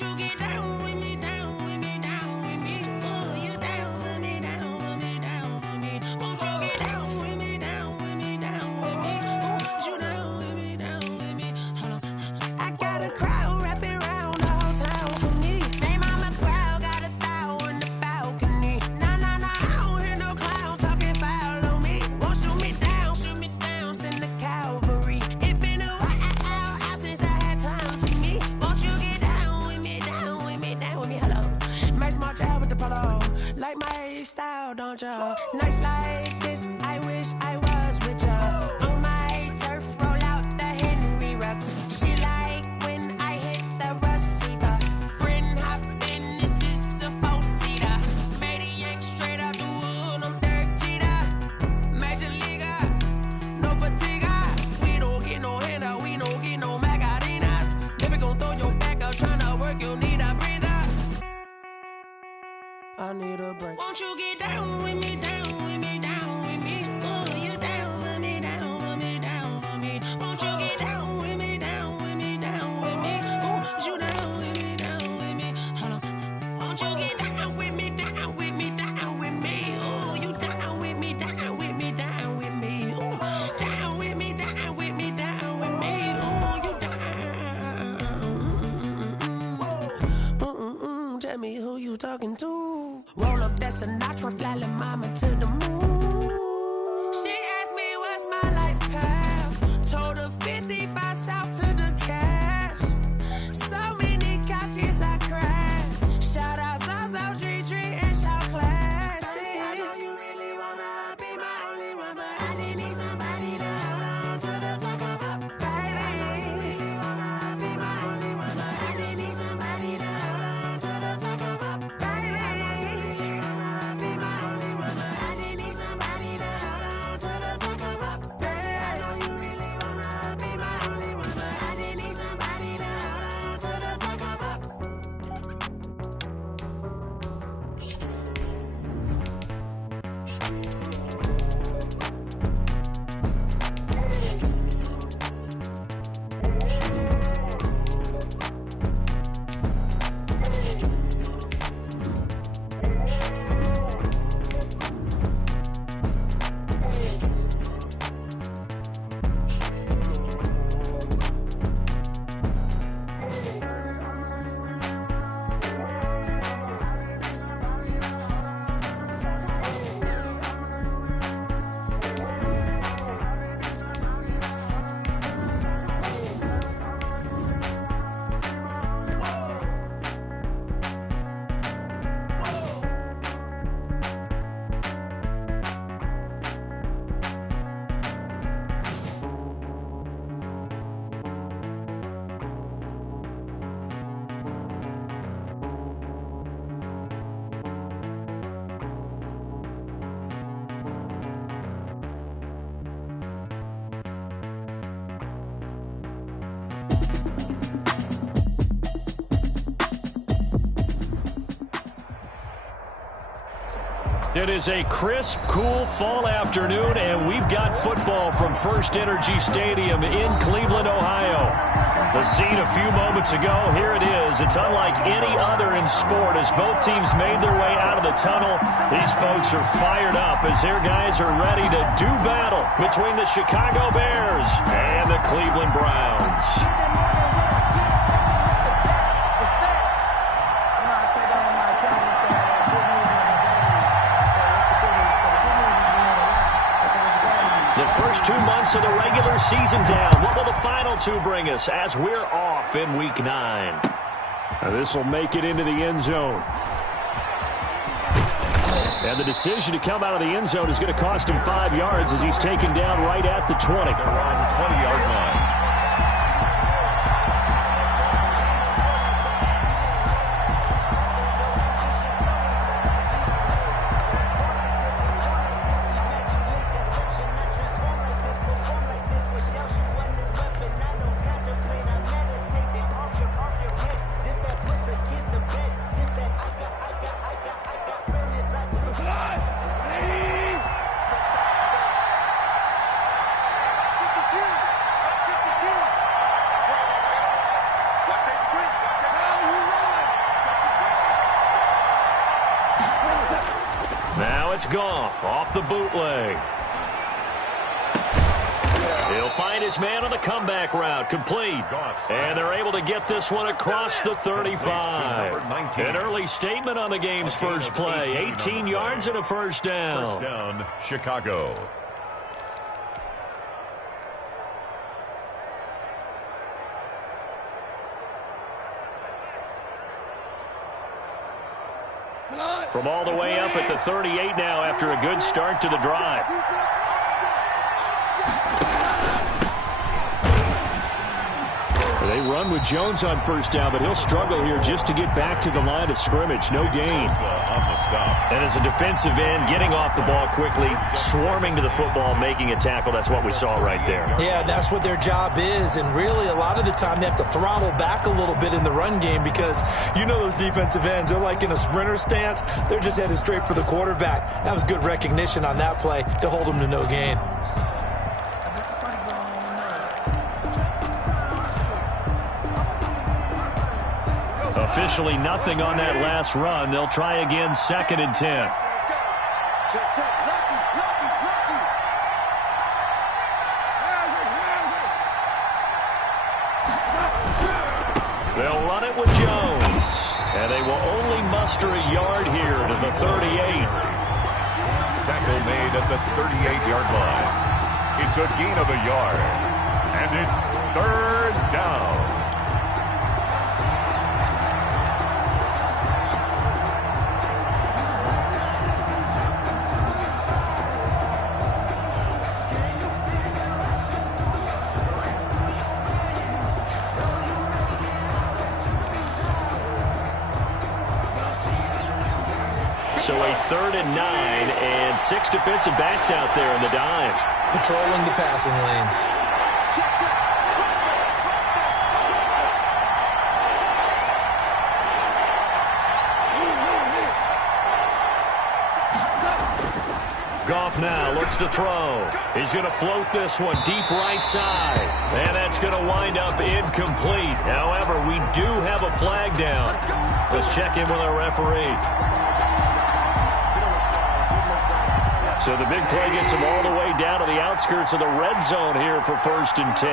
Won't you get down with me, down with me, down with me? Oh, you down with me, down with me, down with me. Won't you get down with me, down with me, down with me? Oh, you down with me, down with me? Hold on. I got a crowd wrapping around the whole town for me. Name on my crowd, got a thou in the balcony. Nah, I don't hear no clown talking foul on me. Won't shoot me down, send the cavalry. It been a while since I had time for me. Won't you get down with me, down with me, down with me? Hello. Max March out with the polo. Like my style, don't ya? Nights like this, I wish I was with ya. On my turf, roll out the Henry Rux. She like when I hit the receiver. Friend hop in, this is a four-seater. Made a yank straight out the wood, I'm Derek Jeter. Major leaguer, no fatigue. We don't get no handout, we don't get no Macarinas. Never gon' throw your back up, tryna work, you need a breather. I need a break. Won't you get down with me, down with me, down with me? Oh, you down with me, down with me, down with me? Won't you get down with me, down with me, down with me? Oh, you down with me, down with me? Hold on. Won't you get down with me, down with me, down with me? Oh, you down with me, down with me, down with me? Oh, down with me, down with me, down with me? Oh, you down. Tell me who you talking to. Roll up that Sinatra, fly la mama to the moon. She asked me what's my life path. Told her 55 south to the cash. So many couches I crashed. Shout out South Street and shout classic. I know you really wanna be my only one, but I didn't need somebody to hold on to the sucker up. I know you really wanna be my only one, but I didn't need somebody to hold on to the sucker up. It is a crisp, cool fall afternoon, and we've got football from First Energy Stadium in Cleveland, Ohio. The scene a few moments ago, here it is. It's unlike any other in sport as both teams made their way out of the tunnel. These folks are fired up as their guys are ready to do battle between the Chicago Bears and the Cleveland Browns. First 2 months of the regular season down. What will the final two bring us as we're off in Week 9? This will make it into the end zone. And the decision to come out of the end zone is going to cost him 5 yards as he's taken down right at the 20. Around the 20-yard line. off the bootleg. He'll find his man on the comeback route, complete. And they're able to get this one across the 35. An early statement on the game's first play. 18 yards and a first down. First down, Chicago. From all the way up at the 38 now after a good start to the drive. They run with Jones on first down, but he'll struggle here just to get back to the line of scrimmage. No gain. And as a defensive end, getting off the ball quickly, swarming to the football, making a tackle. That's what we saw right there. Yeah, that's what their job is. And really, a lot of the time, they have to throttle back a little bit in the run game because you know those defensive ends, they're like in a sprinter stance. They're just headed straight for the quarterback. That was good recognition on that play to hold them to no gain. Officially nothing on that last run. They'll try again, 2nd and 10. They'll run it with Jones. And they will only muster a yard here to the 38. Tackle made at the 38-yard line. It's a gain of a yard. And it's 3rd down. So a 3rd and 9 and 6 defensive backs out there in the dime. Patrolling the passing lanes. Goff now looks to throw. He's going to float this one deep right side. And that's going to wind up incomplete. However, we do have a flag down. Let's check in with our referee. So the big play gets him all the way down to the outskirts of the red zone here for 1st and 10.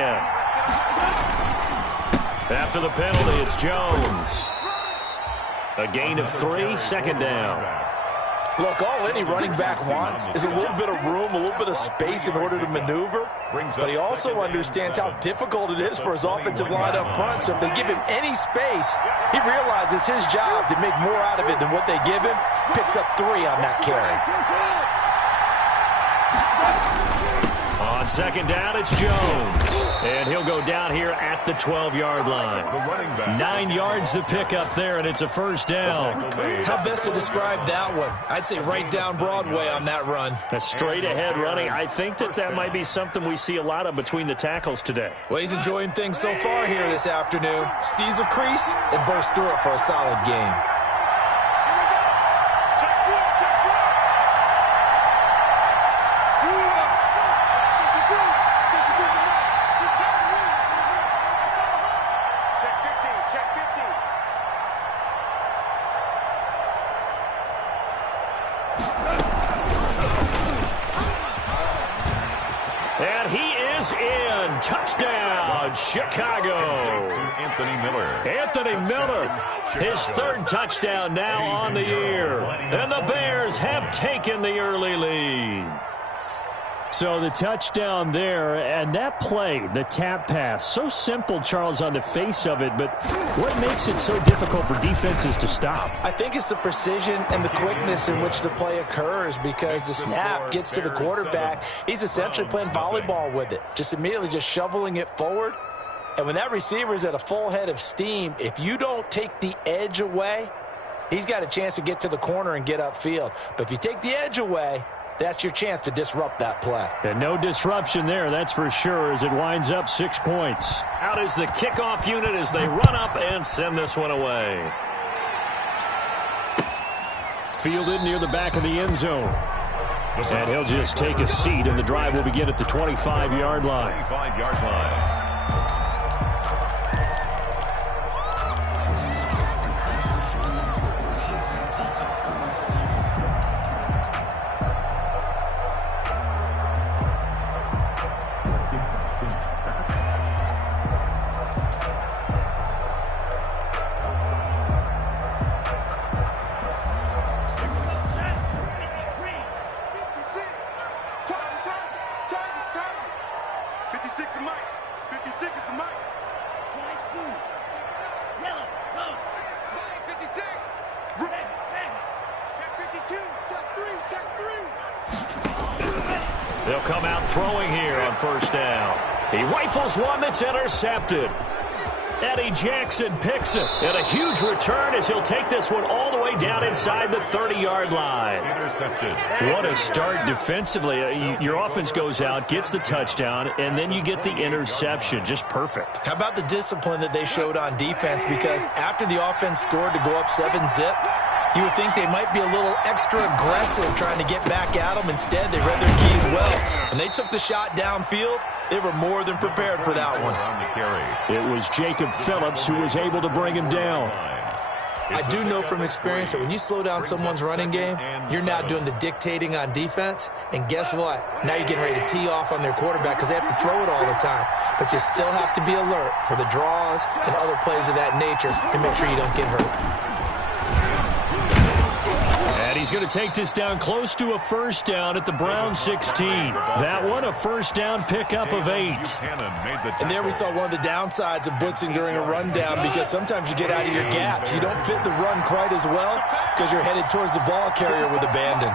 After the penalty, it's Jones. A gain of 3, 2nd down. Look, all any running back wants is a little bit of room, a little bit of space in order to maneuver. But he also understands how difficult it is for his offensive line up front. So if they give him any space, he realizes his job to make more out of it than what they give him. Picks up 3 on that carry. On 2nd down, it's Jones. And he'll go down here at the 12-yard line. 9 yards to pick up there, and it's a 1st down. How best to describe that one? I'd say right down Broadway on that run. A straight-ahead running. I think that might be something we see a lot of between the tackles today. Well, he's enjoying things so far here this afternoon. Sees a crease and bursts through it for a solid game. And he is in. Touchdown, Chicago. Anthony Miller. Anthony Miller, his 3rd touchdown now on the year. And the Bears have taken the early lead. So the touchdown there, and that play, the tap pass, so simple, Charles, on the face of it, but what makes it so difficult for defenses to stop? I think it's the precision and the quickness in which the play occurs because the snap gets to the quarterback. He's essentially playing volleyball with it, just immediately just shoveling it forward. And when that receiver is at a full head of steam, if you don't take the edge away, he's got a chance to get to the corner and get upfield. But if you take the edge away, that's your chance to disrupt that play. And no disruption there, that's for sure, as it winds up 6 points. Out is the kickoff unit as they run up and send this one away. Fielded near the back of the end zone. And he'll just take a seat, and the drive will begin at the 25-yard line. 25-yard line. 56 is Mike. 56 is the Mike. Yellow, go. Spike 56. Check 52. Check 3. Check 3. They'll come out throwing here on first down. He rifles one that's intercepted. Eddie Jackson picks it. And a huge return as he'll take this one all the way down inside the 30-yard line. Intercepted. What a start defensively. Your offense goes out, gets the touchdown, and then you get the interception. Just perfect. How about the discipline that they showed on defense? Because after the offense scored to go up 7-zip, you would think they might be a little extra aggressive trying to get back at them. Instead, they read their keys well. And they took the shot downfield. They were more than prepared for that one. It was Jacob Phillips who was able to bring him down. I do know from experience that when you slow down someone's running game, you're now doing the dictating on defense. And guess what? Now you're getting ready to tee off on their quarterback because they have to throw it all the time. But you still have to be alert for the draws and other plays of that nature and make sure you don't get hurt. He's going to take this down close to a first down at the Browns 16. That one, a first down pickup of 8. And there we saw one of the downsides of blitzing during a rundown because sometimes you get out of your gaps. You don't fit the run quite as well because you're headed towards the ball carrier with abandon.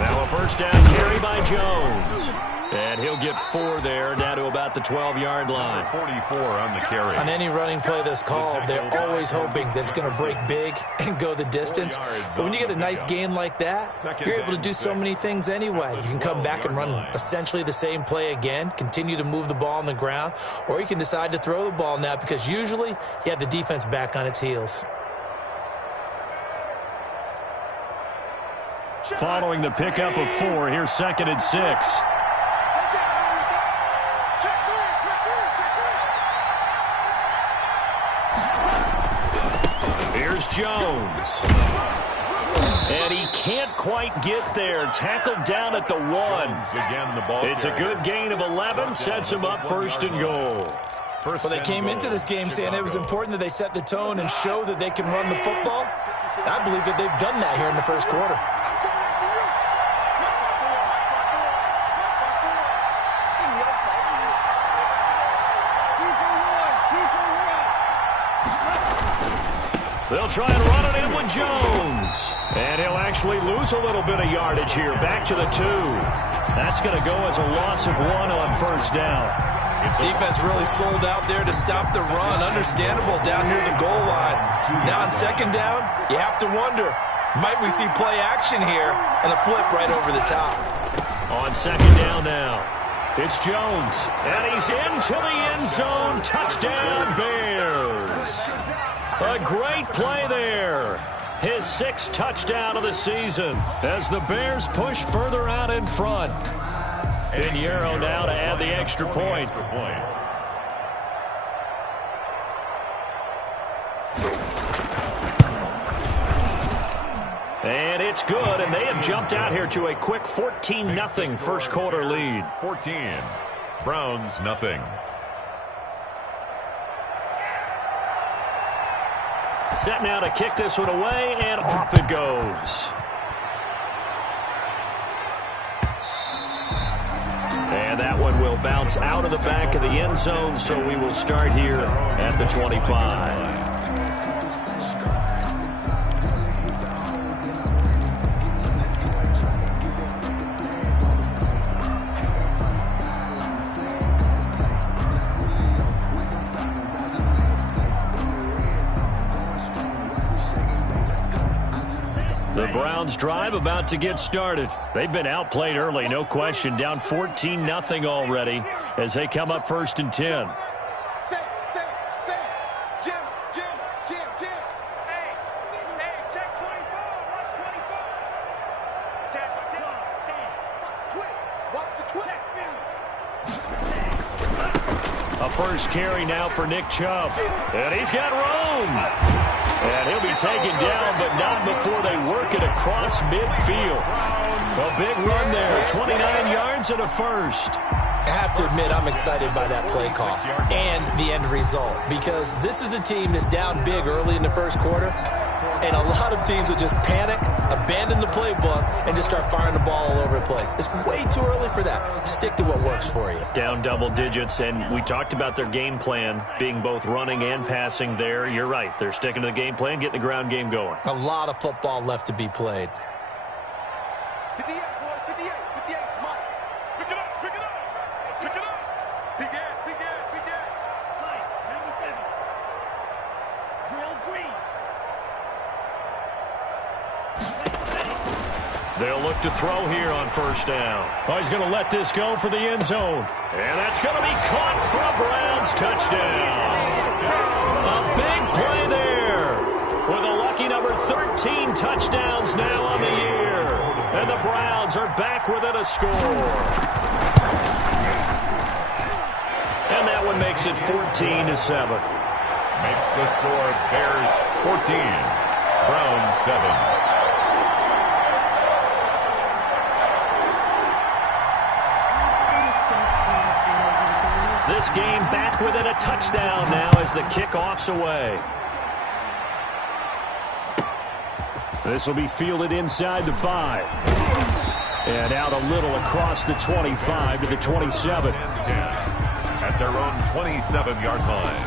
Now a first down carry by Jones. And he'll get 4 there, down to about the 12-yard line. 44 on the carry. On any running play that's called, they're always hoping that it's going to break big and go the distance. But when you get a nice gain like that, you're able to do so many things anyway. You can come back and run essentially the same play again, continue to move the ball on the ground, or you can decide to throw the ball now because usually you have the defense back on its heels. Following the pickup of 4, here's 2nd and 6. Jones. And he can't quite get there. Tackled down at the 1. It's a good gain of 11. Sets him up 1st and goal. Well, they came into this game saying it was important that they set the tone and show that they can run the football. I believe that they've done that here in the first quarter. They'll try and run it in with Jones. And he'll actually lose a little bit of yardage here. Back to the 2. That's going to go as a loss of 1 on first down. Defense really sold out there to stop the run. Understandable down near the goal line. Now on 2nd down, you have to wonder, might we see play action here and a flip right over the top? On 2nd down now, it's Jones. And he's into the end zone. Touchdown, Bears. A great play there. His 6th touchdown of the season as the Bears push further out in front. Pinheiro now to add the extra point. And it's good, and they have jumped out here to a quick 14-0 first quarter lead. 14. Browns nothing. Set now to kick this one away, and off it goes. And that one will bounce out of the back of the end zone, so we will start here at the 25. The Browns drive about to get started. They've been outplayed early, no question. Down 14-0 already as they come up 1st and 10. Jim. Hey, check 24. Watch 24. Watch the twist. A first carry now for Nick Chubb. And he's got room. And he'll be taken down, but not before they work it across midfield. A big run there, 29 yards and a first. I have to admit, I'm excited by that play call and the end result because this is a team that's down big early in the first quarter, And a lot of teams will just panic, abandon the playbook, and just start firing the ball all over the place. It's way too early for that. Stick to what works for you. Down double digits, and we talked about their game plan being both running and passing there. You're right. They're sticking to the game plan, getting the ground game going. A lot of football left to be played. 58, boys, 58, 58. Come on. Pick it up, pick it up. Pick it up. Big Ed, big Ed, big Ed. Slice, 97. Drill green. They'll look to throw here on first down. Oh, he's going to let this go for the end zone. And that's going to be caught for a Browns touchdown. A big play there with a lucky number 13 touchdowns now on the year. And the Browns are back within a score. And that one makes it 14-7. Makes the score Bears 14, Browns 7. This game back within a touchdown now as the kickoff's away. This will be fielded inside the 5. And out a little across the 25 to the 27. 10 at their own 27-yard line.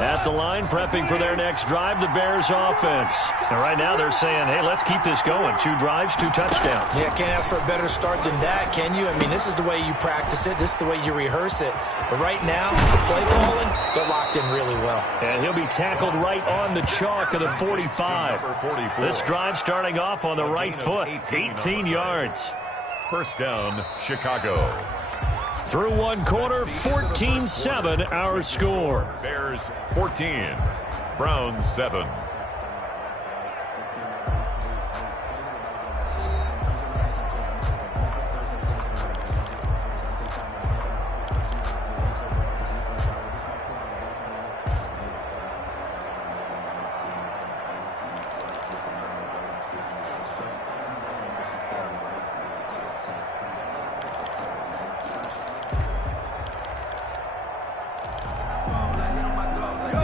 At the line, prepping for their next drive, the Bears offense. And right now they're saying, hey, let's keep this going. 2 drives, 2 touchdowns. Yeah, can't ask for a better start than that, can you? I mean, this is the way you practice it. This is the way you rehearse it. But right now, the play calling, they're locked in really well. And he'll be tackled right on the chalk of the 45. This drive starting off on the right foot, 18 yards. First down, Chicago. Through one quarter, 14-7 our score. Bears 14, Browns 7.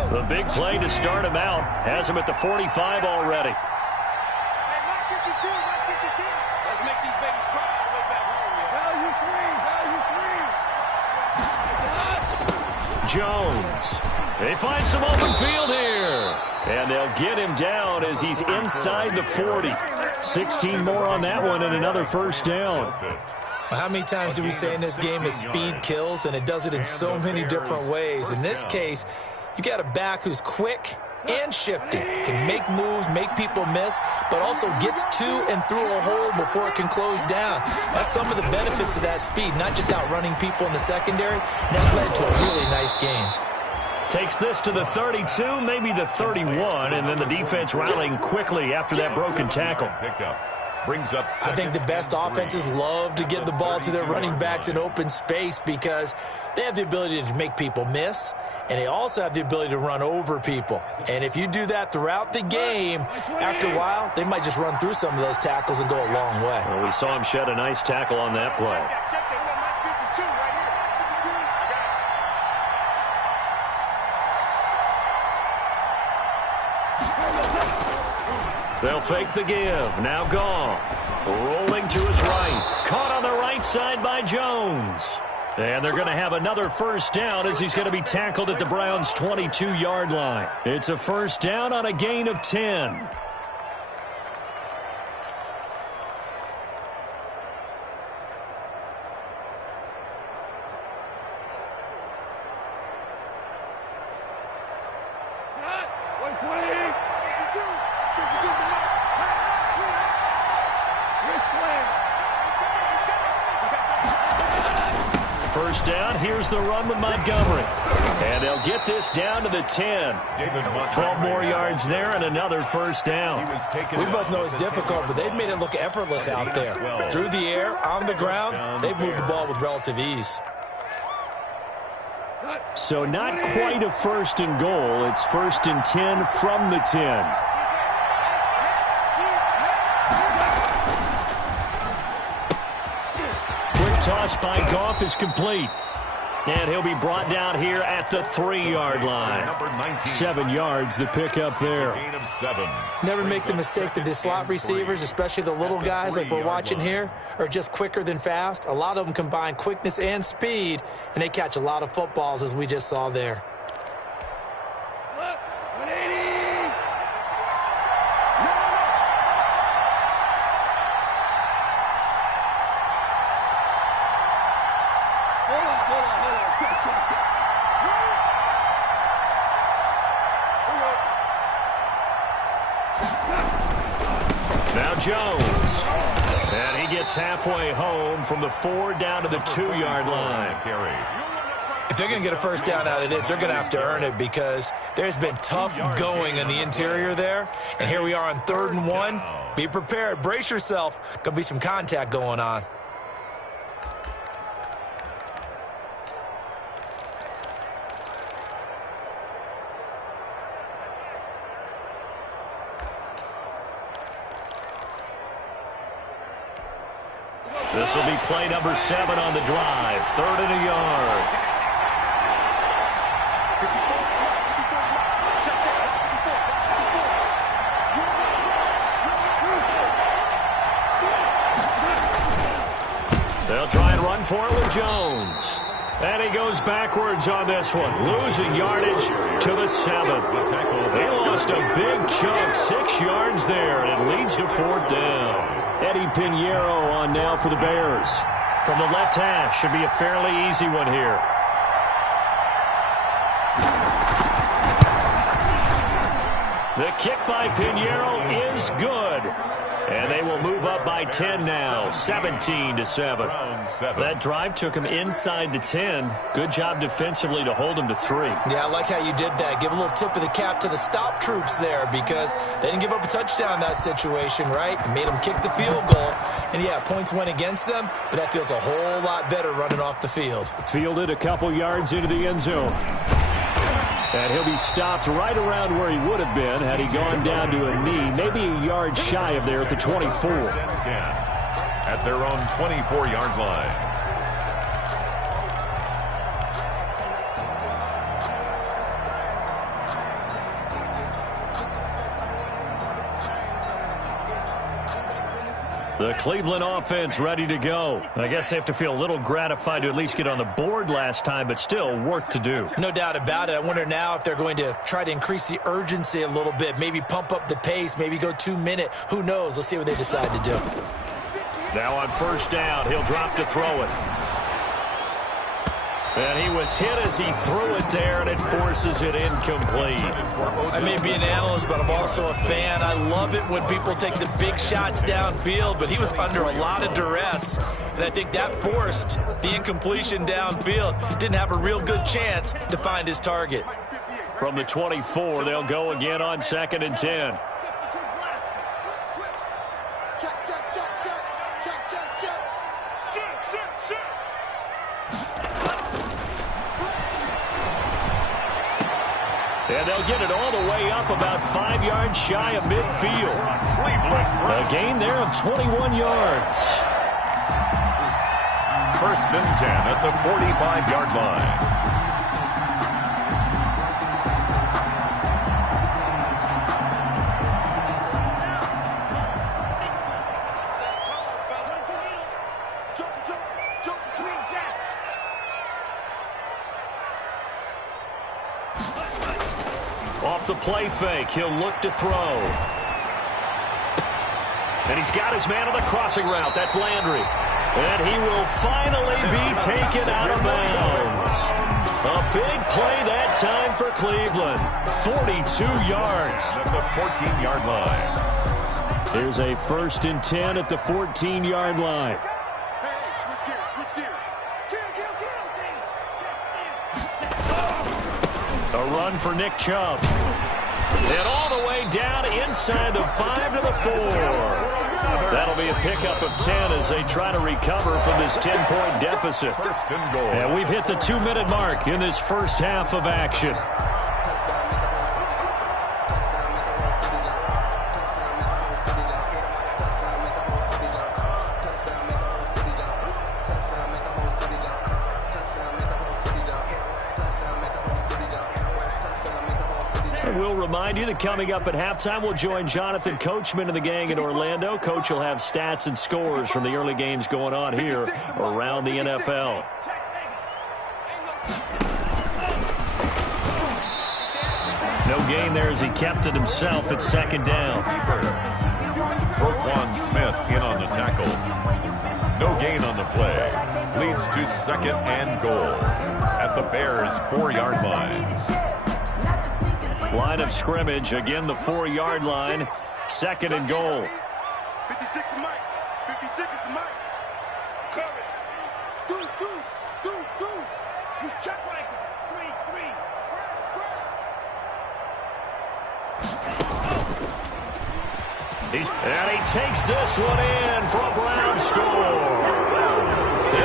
The big play to start him out. Has him at the 45 already. Hey, Mark 52, Mark 52. Let's make these babies cry all the way back home, yeah. Value 3, value 3. Jones. They find some open field here. And they'll get him down as he's inside the 40. 16 more on that one and another first down. How many times do we say in this game that speed kills, and it does it in so many different ways? In this case, you got a back who's quick and shifty, can make moves, make people miss, but also gets to and through a hole before it can close down. That's some of the benefits of that speed, not just outrunning people in the secondary. That led to a really nice game. Takes this to the 32, maybe the 31, and then the defense rallying quickly after that broken tackle. Pickup. Brings up I think the best offenses love to get the ball to their running backs in open space because they have the ability to make people miss, and they also have the ability to run over people. And if you do that throughout the game, after a while, they might just run through some of those tackles and go a long way. Well, we saw him shed a nice tackle on that play. Check that one, Mark 52 right here. 52, I got it. They'll fake the give. Now Goff. Rolling to his right. Caught on the right side by Jones. And they're going to have another first down as he's going to be tackled at the Browns' 22-yard line. It's a first down on a gain of 10. First down, here's the run with Montgomery. And they'll get this down to the 10. 12 more yards there and another first down. We both know it's difficult, but they've made it look effortless out there. Through the air, on the ground, they've moved the ball with relative ease. So not quite a first and goal. It's first and 10 from the 10. Toss by Goff is complete. And he'll be brought down here at the 3-yard line. 7 yards the pick up there. Never make the mistake that the slot receivers, especially the little guys like we're watching here, are just quicker than fast. A lot of them combine quickness and speed, and they catch a lot of footballs as we just saw there. Now Jones. And he gets halfway home from the 4 down to the 2-yard line. If they're going to get a first down out of this, they're going to have to earn it because there's been tough going in the interior there. And here we are on 3rd and 1. Be prepared. Brace yourself. Going to be some contact going on. This will be play number 7 on the drive. 3rd and a yard. They'll try and run for it with Jones. And he goes backwards on this one, losing yardage to the 7. They lost a big chunk, 6 yards there, and it leads to 4th down. Eddie Pinheiro on now for the Bears. From the left hash, should be a fairly easy one here. The kick by Pinheiro is good. And they will move up by 10 now, 17-7. That drive took him inside the 10. Good job defensively to hold him to 3. Yeah, I like how you did that. Give a little tip of the cap to the stop troops there because they didn't give up a touchdown in that situation, right? It made them kick the field goal. And, yeah, points went against them, but that feels a whole lot better running off the field. Fielded a couple yards into the end zone. And he'll be stopped right around where he would have been had he gone down to a knee, maybe a yard shy of there at the 24. At their own 24-yard line. The Cleveland offense ready to go. I guess they have to feel a little gratified to at least get on the board last time, but still work to do. No doubt about it. I wonder now if they're going to try to increase the urgency a little bit, maybe pump up the pace, maybe go 2-minute. Who knows? Let's see what they decide to do. Now on 1st down, he'll drop to throw it. And he was hit as he threw it there, and it forces it incomplete. I may be an analyst, but I'm also a fan. I love it when people take the big shots downfield, but he was under a lot of duress, and I think that forced the incompletion downfield. Didn't have a real good chance to find his target. From the 24, they'll go again on 2nd and 10. And they'll get it all the way up about 5 yards shy of midfield. A gain there of 21 yards. 1st and 10 at the 45-yard line. Off the play fake, he'll look to throw. And he's got his man on the crossing route. That's Landry. And he will finally be taken out of bounds. A big play that time for Cleveland. 42 yards. At the 14-yard line. Here's a 1st and 10 at the 14-yard line. A run for Nick Chubb. And all the way down inside the 5 to the 4. That'll be a pickup of 10 as they try to recover from this 10-point deficit. 1st and goal. And we've hit the 2-minute mark in this first half of action. We'll remind you that coming up at halftime, we'll join Jonathan Coachman and the gang in Orlando. Coach will have stats and scores from the early games going on here around the NFL. No gain there as he kept it himself at 2nd down. Roquan Smith in on the tackle. No gain on the play. Leads to 2nd and goal at the Bears' 4-yard line. Line of scrimmage, again the 4-yard line. 2nd and goal. 56 to Mike. 56 to Mike. Cover it. Deuce. He's check right. 3. And he takes this one in for a Brown score.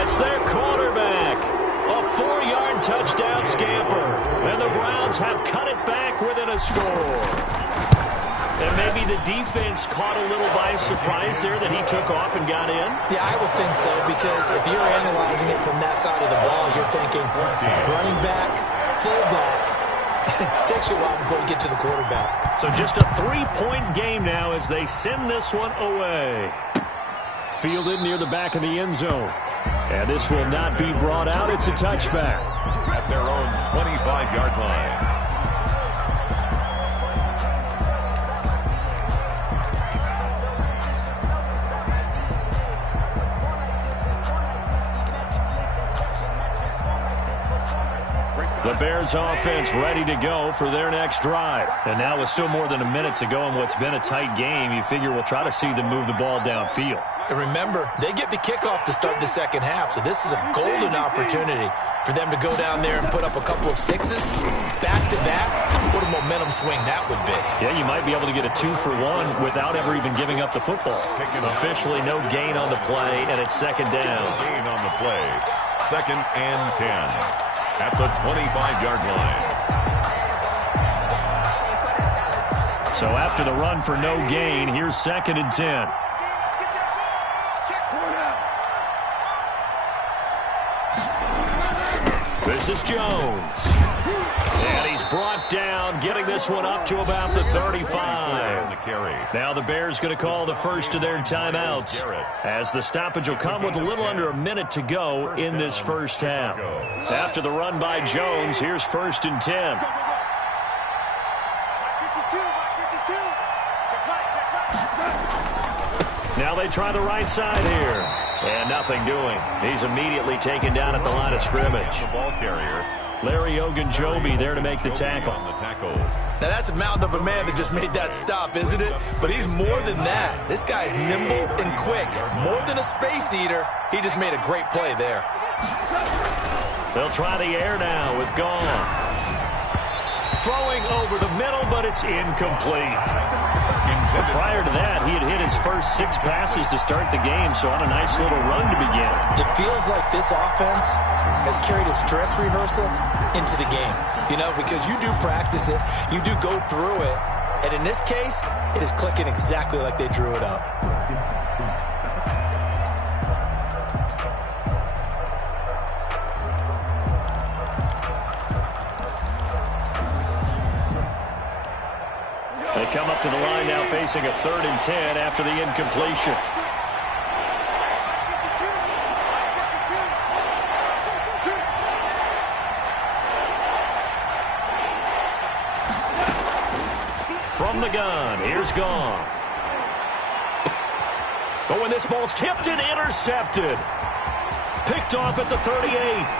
It's their quarterback. A 4-yard touchdown scamper. And the Browns have cut it back within a score. And maybe the defense caught a little by surprise there that he took off and got in. Yeah, I would think so, because if you're analyzing it from that side of the ball, you're thinking running back, fullback. It takes you a while before you get to the quarterback. So just a 3-point game now as they send this one away. Fielded near the back of the end zone. And this will not be brought out. It's a touchback. At their own 25-yard line. The Bears offense ready to go for their next drive. And now with still more than a minute to go in what's been a tight game, you figure we'll try to see them move the ball downfield. And remember, they get the kickoff to start the second half, so this is a golden opportunity for them to go down there and put up a couple of sixes. Back-to-back, what a momentum swing that would be. Yeah, you might be able to get a 2-for-1 without ever even giving up the football. Officially no gain on the play, and it's second down. Gain on the play. 2nd and 10. At the 25-yard line. So after the run for no gain, here's 2nd and 10. This is Jones. And he's brought down, getting this one up to about the 35. Now the Bears going to call the first of their timeouts, as the stoppage will come with a little under a minute to go in this first half. After the run by Jones, here's 1st and 10. Now they try the right side here. And nothing doing. He's immediately taken down at the line of scrimmage. The ball carrier. Larry Ogunjobi there to make the tackle. Now that's a mountain of a man that just made that stop, isn't it? But he's more than that. This guy's nimble and quick. More than a space eater. He just made a great play there. They'll try the air now with Goff. Throwing over the middle, but it's incomplete. But prior to that, he had hit his first 6 passes to start the game, so on a nice little run to begin. It feels like this offense has carried its dress rehearsal into the game. You know, because you do practice it, you do go through it, and in this case, it is clicking exactly like they drew it up. They come up to the line now facing a 3rd and 10 after the incompletion. From the gun, here's Goff. But when this ball's tipped and intercepted. Picked off at the 38.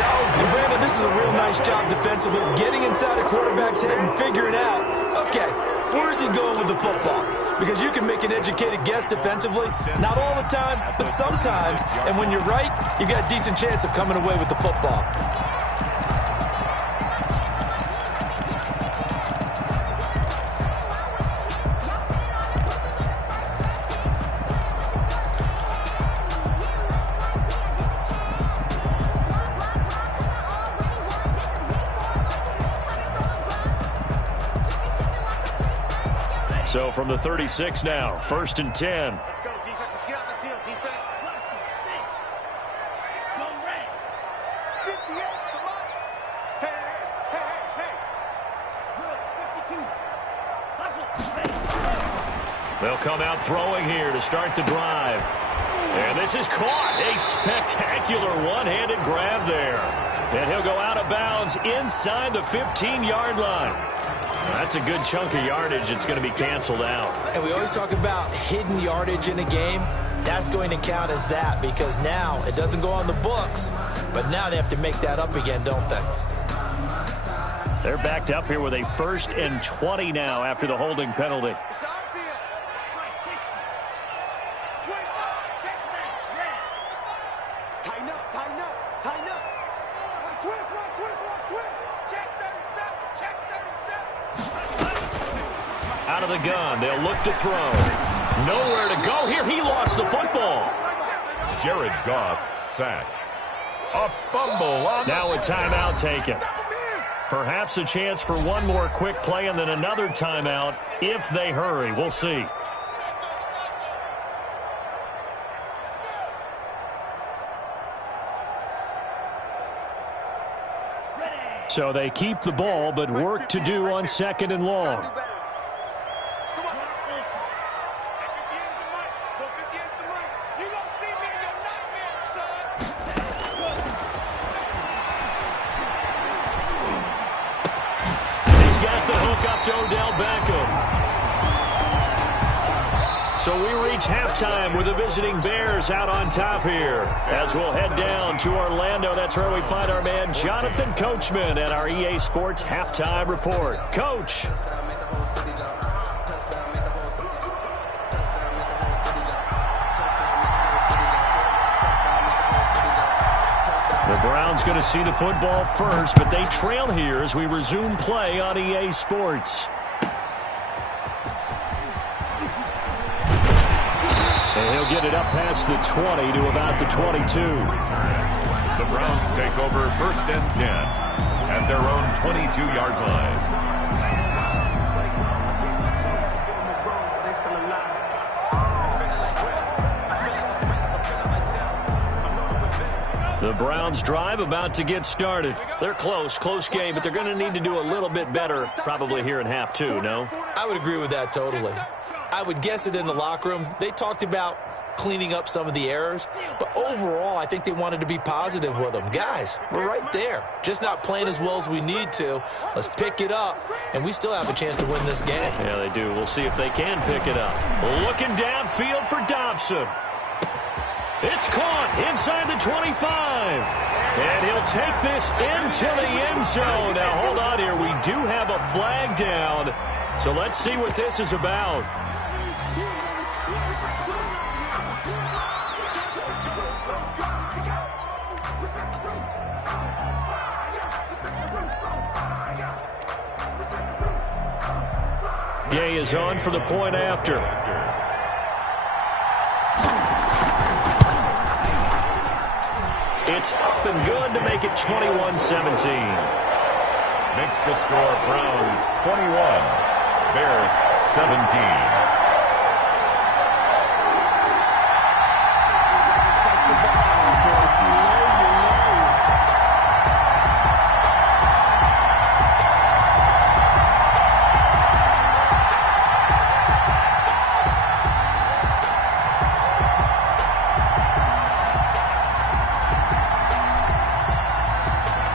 And Brandon, this is a real nice job defensively, getting inside a quarterback's head and figuring out, okay, where's he going with the football? Because you can make an educated guess defensively, not all the time, but sometimes. And when you're right, you've got a decent chance of coming away with the football. So from the 36 now, 1st and 10. Let's go, defense. Let's get out the field, defense. Go red. 58, come on. Hey. Drill, 52. Hustle. They'll come out throwing here to start the drive. And this is caught. A spectacular one-handed grab there. And he'll go out of bounds inside the 15-yard line. That's a good chunk of yardage. It's going to be canceled out. And we always talk about hidden yardage in a game. That's going to count as that because now it doesn't go on the books, but now they have to make that up again, don't they? They're backed up here with a 1st and 20 now after the holding penalty. It's our field. Strike 60. 25. Check man. Red. Tighten up. Switch. Check 37. Out of the gun, they'll look to throw. Nowhere to go here. He lost the football. Jared Goff sacked. A fumble on Now a timeout taken. Perhaps a chance for one more quick play and then another timeout if they hurry. We'll see. So they keep the ball, but work to do on 2nd and long. Come on. Go 50 into the mic. So we reach halftime with the visiting Bears out on top here. As we'll head down to Orlando, that's where we find our man Jonathan Coachman at our EA Sports Halftime Report. Coach. The Browns going to see the football first, but they trail here as we resume play on EA Sports. And he'll get it up past the 20 to about the 22. The Browns take over 1st and 10 at their own 22-yard line. The Browns drive about to get started. They're close game, but they're going to need to do a little bit better probably here in half two, no? I would agree with that totally. I would guess it in the locker room. They talked about cleaning up some of the errors, but overall, I think they wanted to be positive with them. Guys, we're right there. Just not playing as well as we need to. Let's pick it up, and we still have a chance to win this game. Yeah, they do. We'll see if they can pick it up. Looking downfield for Dobson. It's caught inside the 25. And he'll take this into the end zone. Now, hold on here. We do have a flag down. So let's see what this is about. Gay is on for the point after. It's up and good to make it 21-17. Makes the score Browns 21, Bears 17.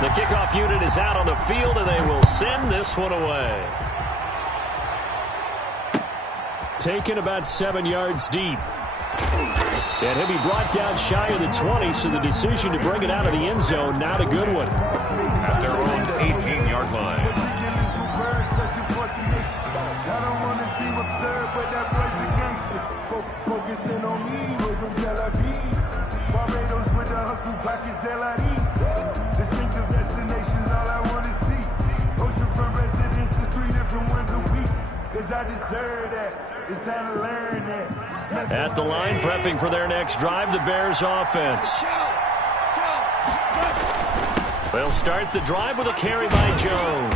The kickoff unit is out on the field, and they will send this one away. Taken about 7 yards deep. And he'll be brought down shy of the 20, so the decision to bring it out of the end zone, not a good one. At their own 18-yard line. I don't want to seem absurd, but that boy's a gangster. Focusing on me, way from Tel Aviv. Barbados with the hustle pockets, LIDs. Distinctive destinations, all I want to see. Oceanfront residences, 3 different ones a week. Cause I deserve that. It's time to learn that. At the line, prepping for their next drive, the Bears offense. They'll start the drive with a carry by Jones.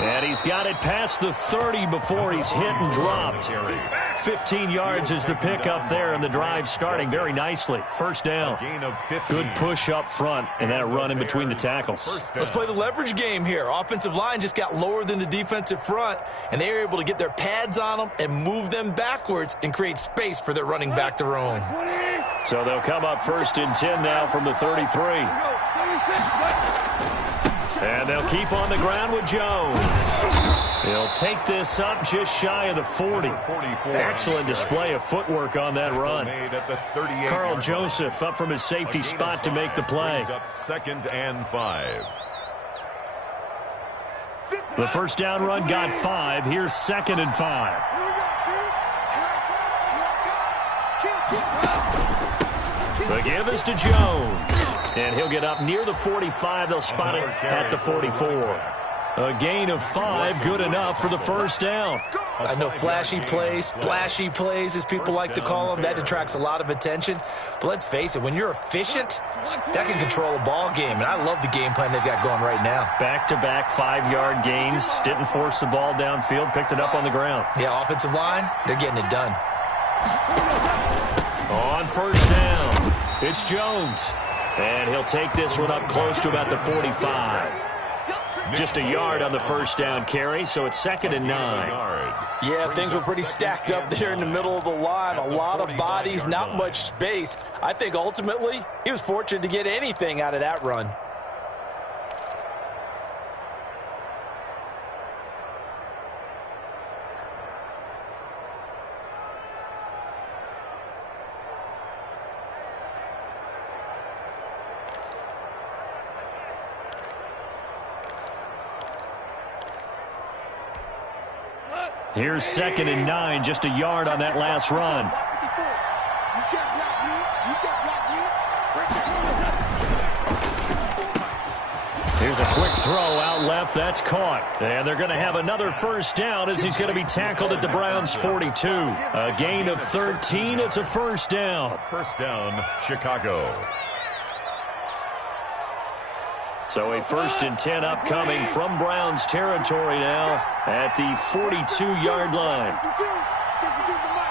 And he's got it past the 30 before he's hit and dropped. 15 yards is the pickup there, and the drive starting very nicely. First down. Good push up front, and that run in between the tackles. Let's play the leverage game here. Offensive line just got lower than the defensive front, and they were able to get their pads on them and move them backwards and create space for their running back to roam. So they'll come up 1st and 10 now from the 33. And they'll keep on the ground with Jones. He'll take this up just shy of the 40. Excellent display of footwork on that run. Carl Joseph up from his safety spot to make the play. 2nd and 5. The first down run got 5. Here's 2nd and 5. The give is to Jones. And he'll get up near the 45. They'll spot it at the 44. A gain of 5, good enough for the first down. I know flashy plays, splashy plays, as people like to call them, that attracts a lot of attention. But let's face it, when you're efficient, that can control a ball game. And I love the game plan they've got going right now. Back-to-back 5-yard gains. Didn't force the ball downfield, picked it up on the ground. Yeah, offensive line, they're getting it done. On first down, it's Jones. And he'll take this one up close to about the 45. Just a yard on the first down carry, so it's 2nd and 9. Yeah, things were pretty stacked up there in the middle of the line. A lot of bodies, not much space. I think ultimately he was fortunate to get anything out of that run. Here's 2nd and 9, just a yard on that last run. You can't block me. You can't block me. Here's a quick throw out left. That's caught. And they're going to have another first down as he's going to be tackled at the Browns' 42. A gain of 13. It's a first down. First down, Chicago. So a 1st and 10 upcoming from Browns territory now at the 42-yard line. 52's the mark.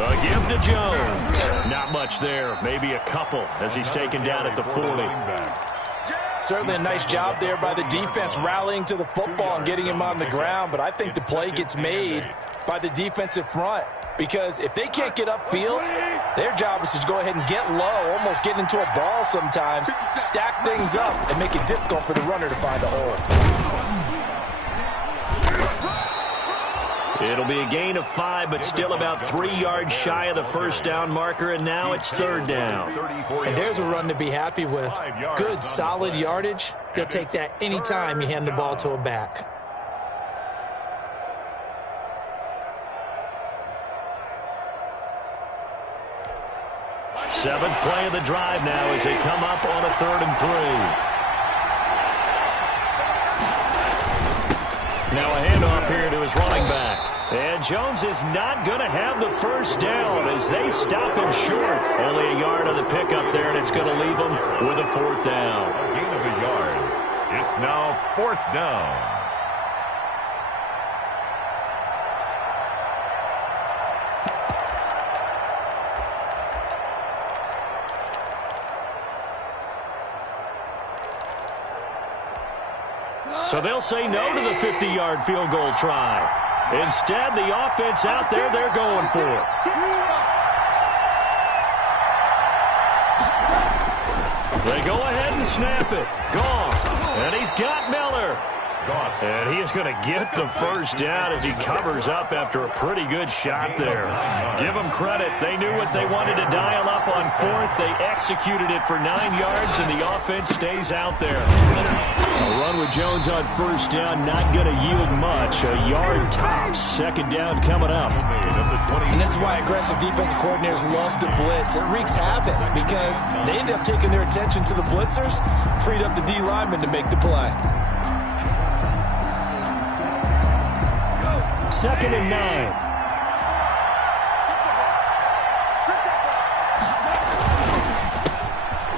A give to Jones. Not much there. Maybe a couple as he's taken down at the 40. Certainly a nice job there by the defense rallying to the football and getting him on the ground, but I think the play gets made by the defensive front. Because if they can't get upfield, their job is to go ahead and get low, almost get into a ball sometimes, stack things up, and make it difficult for the runner to find a hole. It'll be a gain of 5, but still about 3 yards shy of the first down marker, and now it's 3rd down. And there's a run to be happy with. Good, solid yardage. You'll take that anytime you hand the ball to a back. 7th play of the drive now as they come up on a 3rd and 3. Now a handoff here to his running back. And Jones is not going to have the first down as they stop him short. Only a yard on the pickup there, and it's going to leave him with a 4th down. A gain of a yard. It's now 4th down. So they'll say no to the 50-yard field goal try. Instead, the offense out there, they're going for it. They go ahead and snap it. Gone. And he's got Miller. And he is going to get the first down as he covers up after a pretty good shot there. Give them credit. They knew what they wanted to dial up on 4th. They executed it for 9 yards, and the offense stays out there. A run with Jones on first down, not going to yield much. A yard tops. 2nd down coming up. And this is why aggressive defensive coordinators love to blitz. It wreaks havoc because they end up taking their attention to the blitzers, freed up the D lineman to make the play. 2nd and 9.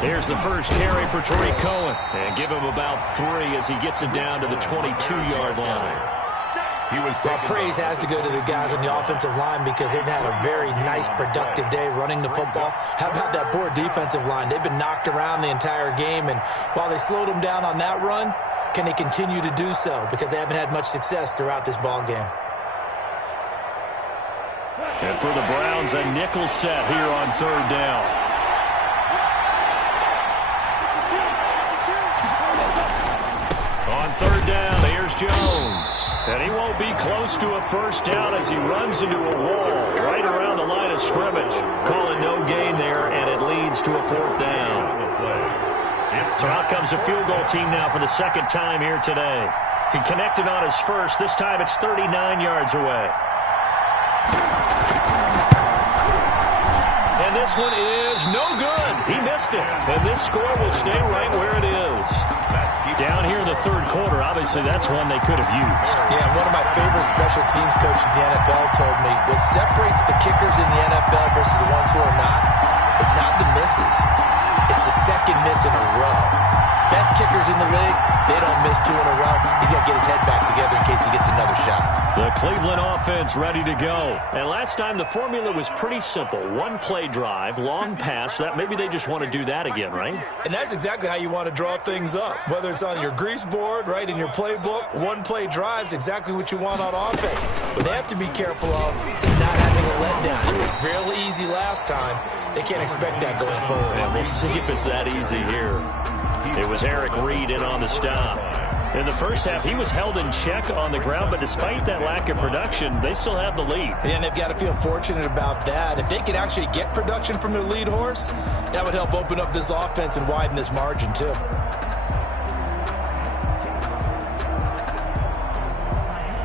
Here's the first carry for Tariq Cohen. And give him about 3 as he gets it down to the 22-yard line. Well, praise has to go to the guys on the offensive line because they've had a very nice, productive day running the football. How about that poor defensive line? They've been knocked around the entire game, and while they slowed them down on that run, can they continue to do so? Because they haven't had much success throughout this ball game. And for the Browns, a nickel set here on 3rd down. On 3rd down, here's Jones. And he won't be close to a first down as he runs into a wall right around the line of scrimmage. Calling no gain there, and it leads to a 4th down. So out comes a field goal team now for the 2nd time here today. He connected on his first. This time it's 39 yards away. And this one is no good. He missed it. And this score will stay right where it is. Down here in the 3rd quarter, obviously that's one they could have used. Yeah, one of my favorite special teams coaches in the NFL told me what separates the kickers in the NFL versus the ones who are not is not the misses. It's the 2nd miss in a row. Best kickers in the league, they don't miss 2 in a row. He's got to get his head back together in case he gets another shot. The Cleveland offense ready to go. And last time the formula was pretty simple. 1-play drive, long pass. That maybe they just want to do that again, right? And that's exactly how you want to draw things up. Whether it's on your grease board, right, in your playbook, 1-play drive is exactly what you want on offense. What they have to be careful of is not having a letdown. It was fairly easy last time. They can't expect that going forward. And we'll see if it's that easy here. It was Eric Reed in on the stop. In the first half, he was held in check on the ground, but despite that lack of production, they still have the lead. And they've got to feel fortunate about that. If they could actually get production from their lead horse, that would help open up this offense and widen this margin, too.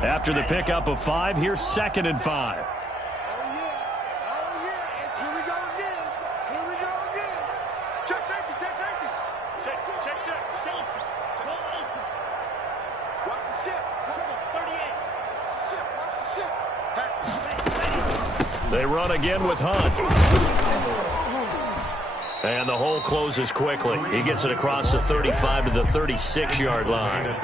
After the pickup of 5, here's 2nd and 5. They run again with Hunt. And the hole closes quickly. He gets it across the 35 to the 36-yard line.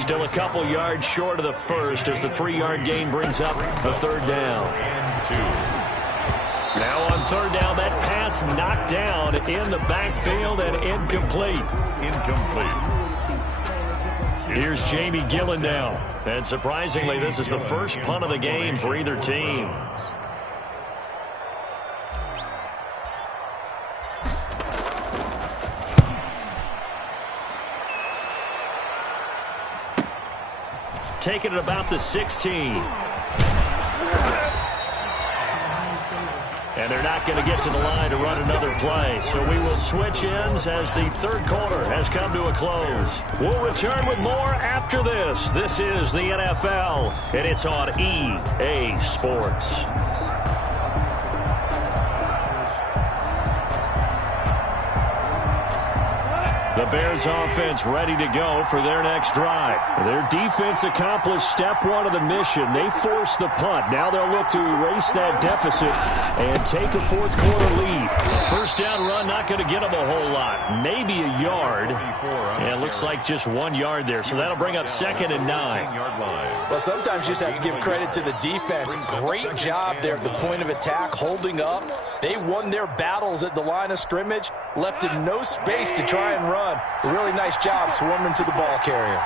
Still a couple yards short of the first as the 3-yard gain brings up a 3rd down. Now on 3rd down, that pass knocked down in the backfield and incomplete. Here's Jamie Gillen now. And surprisingly, this is the first punt of the game for either team. Taking it about the 16. And they're not going to get to the line to run another play. So we will switch ends as the 3rd quarter has come to a close. We'll return with more after this. This is the NFL, and it's on EA Sports. The Bears offense ready to go for their next drive. Their defense accomplished step 1 of the mission. They forced the punt. Now they'll look to erase that deficit and take a 4th quarter lead. First down run, not going to get them a whole lot. Maybe a yard. And it looks like just 1 yard there. So that'll bring up 2nd and 9. Well, sometimes you just have to give credit to the defense. Great job there at the point of attack, holding up. They won their battles at the line of scrimmage, left in no space to try and run. A really nice job swarming to the ball carrier.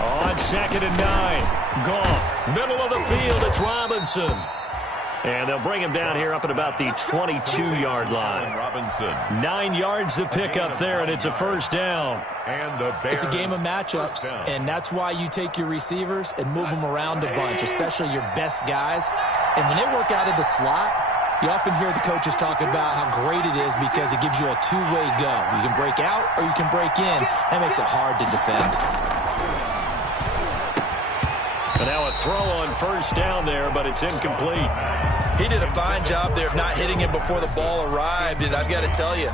On 2nd and 9, Goff, middle of the field, it's Robinson. And they'll bring him down here up at about the 22-yard line. 9 yards to pick up there, and it's a 1st down. It's a game of matchups, and that's why you take your receivers and move them around a bunch, especially your best guys. And when they work out of the slot, you often hear the coaches talk about how great it is because it gives you a two-way go. You can break out or you can break in. That makes it hard to defend. And now a throw on 1st down there, but it's incomplete. He did a fine job there of not hitting him before the ball arrived, and I've got to tell you,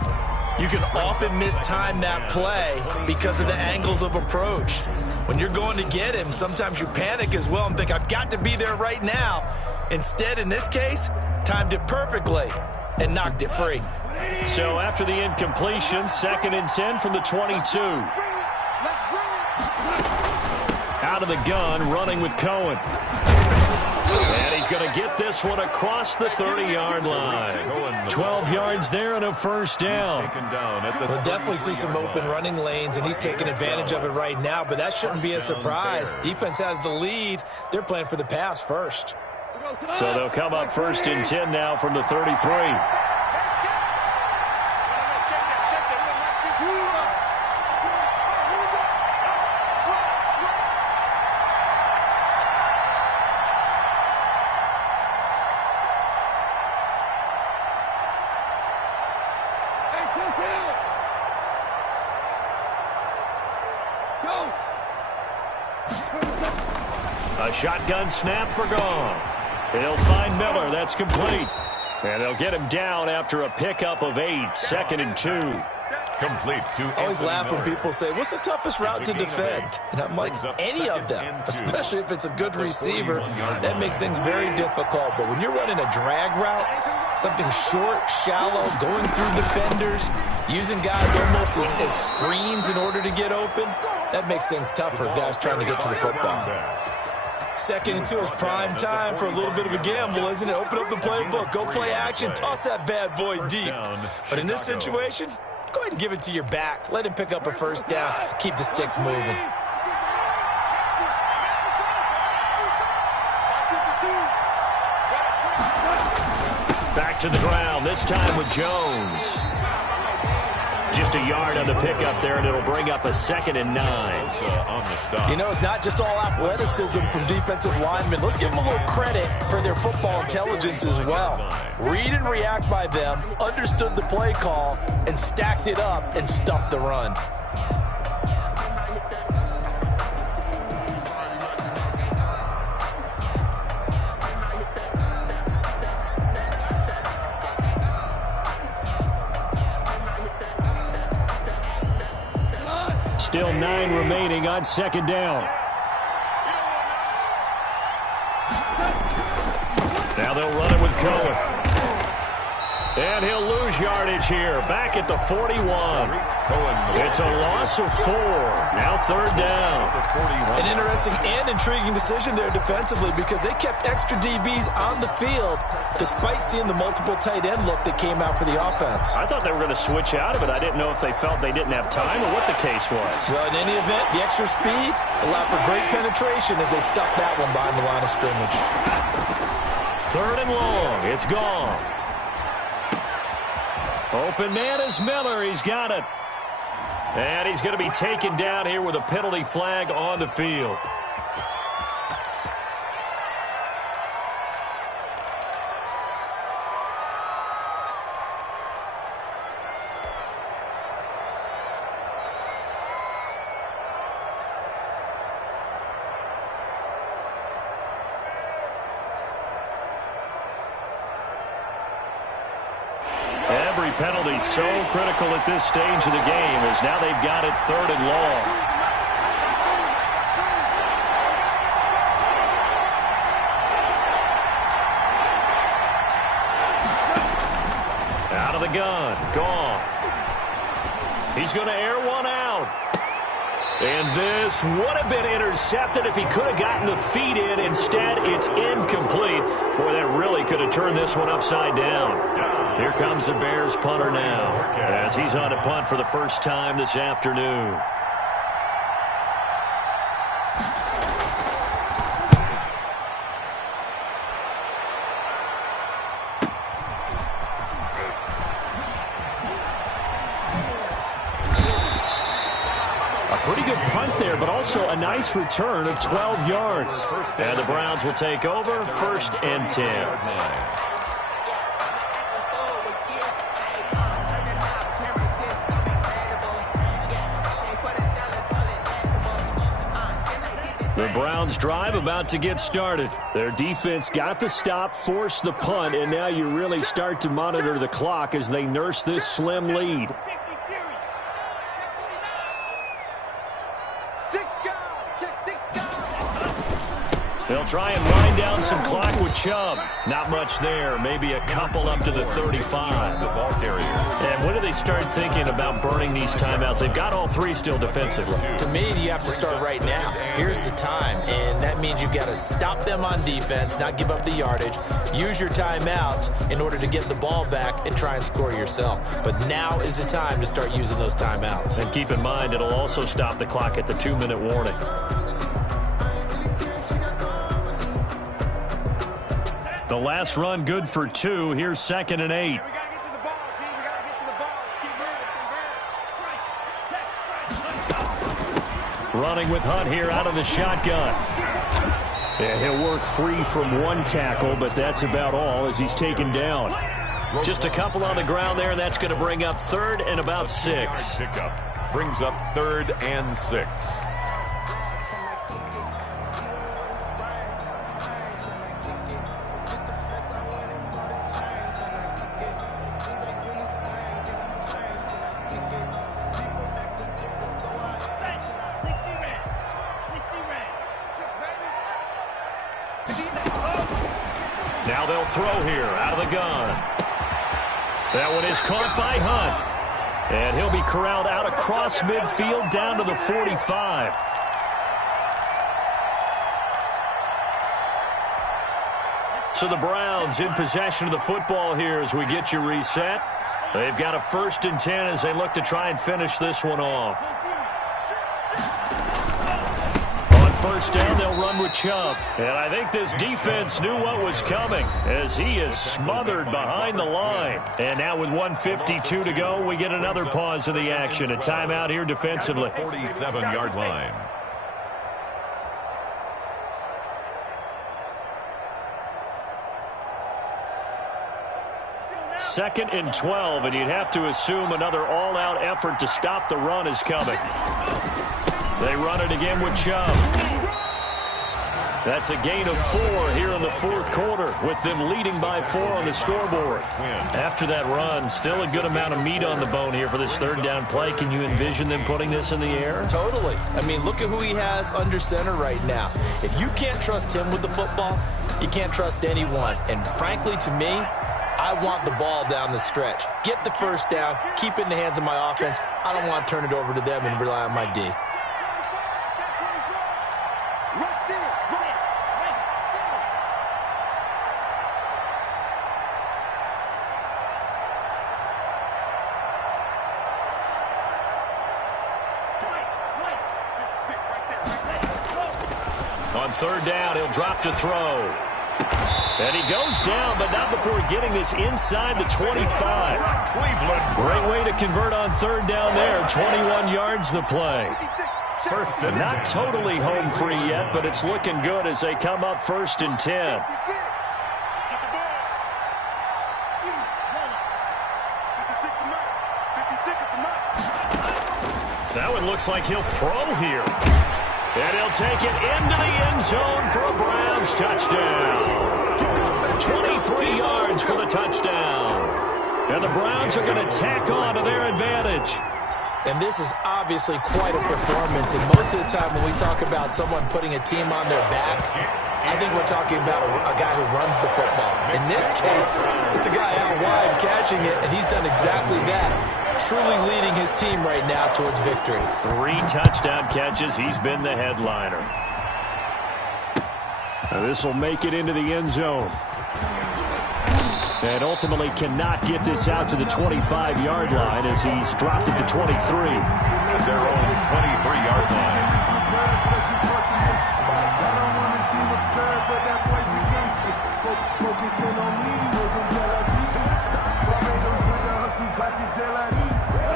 you can often mistime that play because of the angles of approach. When you're going to get him, sometimes you panic as well and think, I've got to be there right now. Instead, in this case, timed it perfectly and knocked it free. So after the incompletion, 2nd and 10 from the 22. Out of the gun, running with Cohen. And he's going to get this one across the 30-yard line. 12 yards there and a 1st down. We'll definitely see some open running lanes, and he's taking advantage of it right now, but that shouldn't be a surprise. Defense has the lead. They're playing for the pass first. So they'll come up 1st and 10 now from the 33. A shotgun snap for Goff. He'll find Miller. That's complete. And they'll get him down after a pickup of 8. 2nd and 2. Complete to I always laugh when people say, what's the toughest route to defend? And I'm like, any of them, especially if it's a good receiver. That makes things very difficult. But when you're running a drag route, something short, shallow, going through defenders, using guys almost as screens in order to get open, that makes things tough for guys trying to get to the football. 2nd and 2 is prime time for a little bit of a gamble, isn't it? Open up the playbook, go play action, toss that bad boy deep. But in this situation, go ahead and give it to your back. Let him pick up a 1st down. Keep the sticks moving. Back to the ground, this time with Jones. just a yard on the pickup there, and it'll bring up a 2nd and 9. On the stop. You know, it's not just all athleticism from defensive linemen. Let's give them a little credit for their football intelligence as well. Read and react by them, understood the play call, and stacked it up and stuffed the run. Still 9 remaining on 2nd down. Now they'll run it with Cohen. And he'll lose yardage here. Back at the 41. It's a loss of 4. Now 3rd down. An interesting and intriguing decision there defensively because they kept extra DBs on the field despite seeing the multiple tight end look that came out for the offense. I thought they were going to switch out of it. I didn't know if they felt they didn't have time or what the case was. Well, in any event, the extra speed allowed for great penetration as they stuffed that one behind the line of scrimmage. 3rd and long. It's gone. Open man is Miller. He's got it. And he's going to be taken down here with a penalty flag on the field. Every penalty so critical at this stage of the game as now they've got it 3rd and long. Out of the gun. Goff. He's going to air one out. And this would have been intercepted if he could have gotten the feet in. Instead, it's incomplete. Boy, that really could have turned this one upside down. Here comes the Bears punter now as he's on a punt for the first time this afternoon. Pretty good punt there, but also a nice return of 12 yards. And the Browns will take over 1st and 10. The Browns drive about to get started. Their defense got the stop, forced the punt, and now you really start to monitor the clock as they nurse this slim lead. They'll try and wind down some clock with Chubb. Not much there. Maybe a couple up to the 35. The ball carrier. And when do they start thinking about burning these timeouts? They've got all 3 still defensively. To me, you have to start right now. Here's the time, and that means you've got to stop them on defense, not give up the yardage, use your timeouts in order to get the ball back and try and score yourself. But now is the time to start using those timeouts. And keep in mind, it'll also stop the clock at the 2-minute warning. The last run good for 2. Here's 2nd and 8. Running with Hunt here out of the shotgun. And he'll work free from one tackle, but that's about all as he's taken down. Just a couple on the ground there, and that's going to bring up 3rd and about 6. Pickup brings up 3rd and 6. Now they'll throw here out of the gun. That one is caught by Hunt. And he'll be corralled out across midfield down to the 45. So the Browns in possession of the football here as we get you reset. They've got a 1st and 10 as they look to try and finish this one off. On first down, they'll run with Chubb. And I think this defense knew what was coming as he is smothered behind the line. And now with 1:52 to go, we get another pause of the action. A timeout here defensively. 47-yard line. Second and 12, and you'd have to assume another all-out effort to stop the run is coming. They run it again with Chubb. That's a gain of 4 here in the fourth quarter, with them leading by 4 on the scoreboard. After that run, still a good amount of meat on the bone here for this third down play. Can you envision them putting this in the air? Totally. I mean, look at who he has under center right now. If you can't trust him with the football, you can't trust anyone. And frankly, to me, I want the ball down the stretch. Get the first down, keep it in the hands of my offense. I don't want to turn it over to them and rely on my D. On third down, he'll drop to throw. And he goes down, but not before getting this inside the 25. Great way to convert on third down there. 21 yards the play. Not totally home free yet, but it's looking good as they come up first and 10. That one looks like he'll throw here. And he'll take it into the end zone for a Browns touchdown. 23 yards for the touchdown. And the Browns are going to tack on to their advantage. And this is obviously quite a performance. And most of the time when we talk about someone putting a team on their back, I think we're talking about a guy who runs the football. In this case, it's a guy out wide catching it, and he's done exactly that. Truly leading his team right now towards victory. 3 touchdown catches. He's been the headliner. Now this will make it into the end zone. And ultimately cannot get this out to the 25-yard line as he's dropped it to 23. At their own 23-yard line.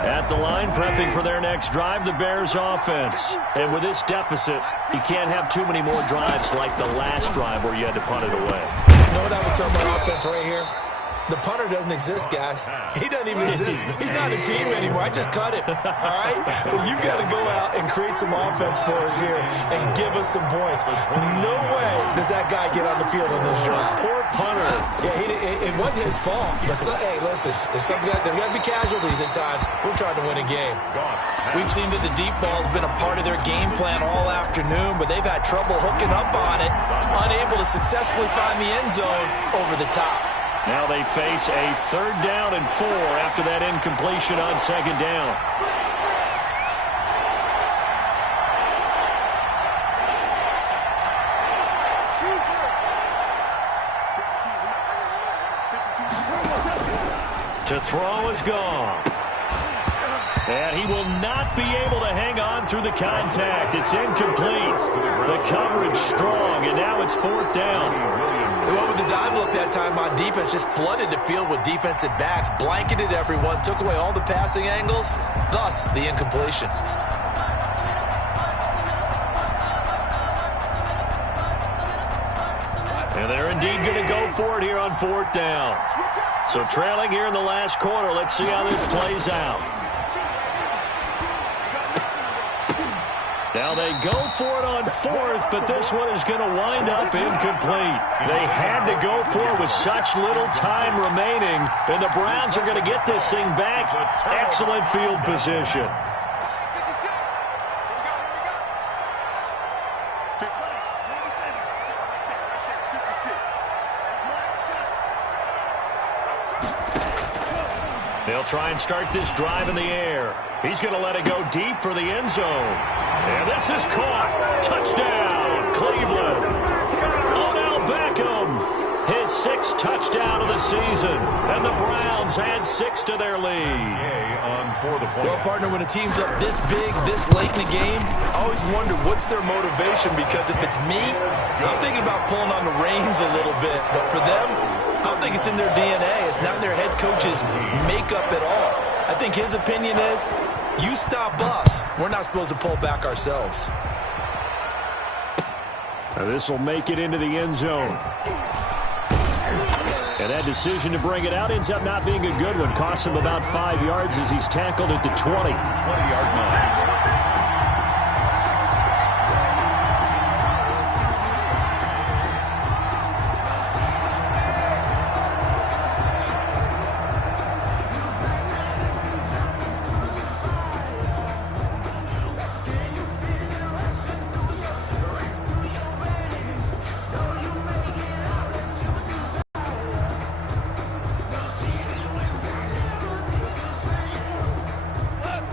At the line, prepping for their next drive, the Bears offense. And with this deficit, you can't have too many more drives like the last drive where you had to punt it away. You know what I would tell my offense right here? The punter doesn't exist, guys. He doesn't even exist. He's not a team anymore. I just cut him. All right? So you've got to go out and create some offense for us here and give us some points. No way does that guy get on the field on this drive. Poor punter. Yeah, it wasn't his fault. But, hey, listen, there's got to be casualties at times. We're trying to win a game. We've seen that the deep ball's been a part of their game plan all afternoon, but they've had trouble hooking up on it, unable to successfully find the end zone over the top. Now they face a third down and 4 after that incompletion on second down. To throw is gone. And he will not be able to hang on through the contact. It's incomplete. The coverage strong, and now it's fourth down. What would the dive look that time on defense? Just flooded the field with defensive backs, blanketed everyone, took away all the passing angles, thus the incompletion. And they're indeed going to go for it here on fourth down. So trailing here in the last quarter, let's see how this plays out. Now they go for it on fourth, but this one is going to wind up incomplete. They had to go for it with such little time remaining, and the Browns are going to get this thing back. Excellent field position. They'll try and start this drive in the air. He's going to let it go deep for the end zone. And this is caught. Touchdown, Cleveland. Odell Beckham, his 6th touchdown of the season. And the Browns add 6 to their lead. on for the point. Well, partner, when a team's up this big, this late in the game, I always wonder what's their motivation, because if it's me, I'm thinking about pulling on the reins a little bit. But for them, I don't think it's in their DNA. It's not their head coach's makeup at all. I think his opinion is, you stop us. We're not supposed to pull back ourselves. This will make it into the end zone. And that decision to bring it out ends up not being a good one. Costs him about 5 yards as he's tackled at the 20-yard line.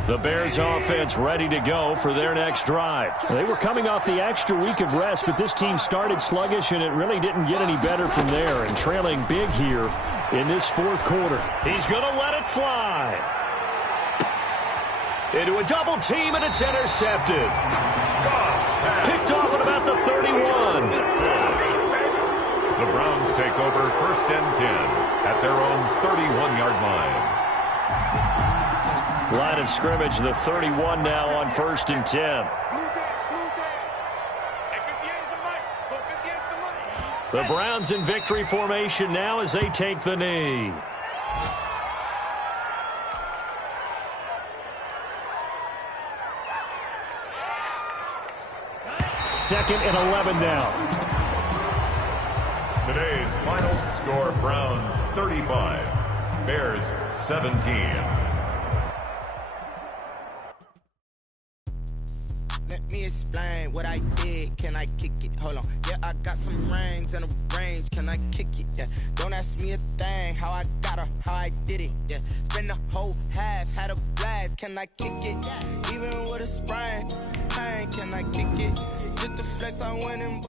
The Bears offense ready to go for their next drive. They were coming off the extra week of rest, but this team started sluggish, and it really didn't get any better from there, and trailing big here in this fourth quarter. He's going to let it fly. Into a double team, and it's intercepted. Picked off at about the 31. The Browns take over 1st and 10 at their own 31-yard line. Line of scrimmage, the 31 now on 1st and 10. The Browns in victory formation now as they take the knee. Second and 11 now. Today's final score, Browns 35, Bears 17. Let me explain what I did. Can I kick it? Hold on. Yeah, I got some rings and a range. Can I kick it? Yeah. Don't ask me a thing. How I got her, how I did it. Yeah. Spend the whole half, had a blast. Can I kick it? Even with a sprain, can I kick it? Just the flex I went and